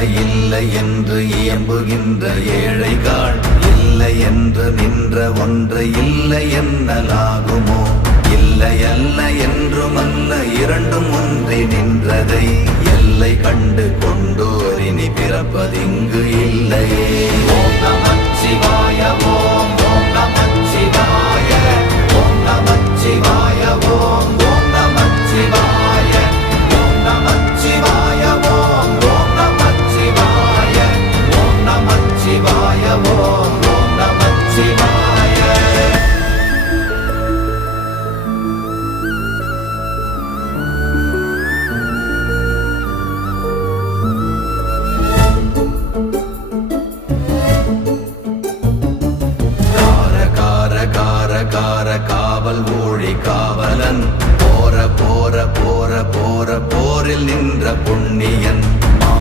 இல்லை இல்லை என்று இயம்புகின்ற ஏழைகள், இல்லை என்று நின்ற ஒன்று இல்லை என்னலாகுமோ? இல்லை அல்ல என்றும் அல்ல, இரண்டும் ஒன்றி நின்றதை எல்லை கண்டு கொண்டோர் இனி பிறப்பதில்லை.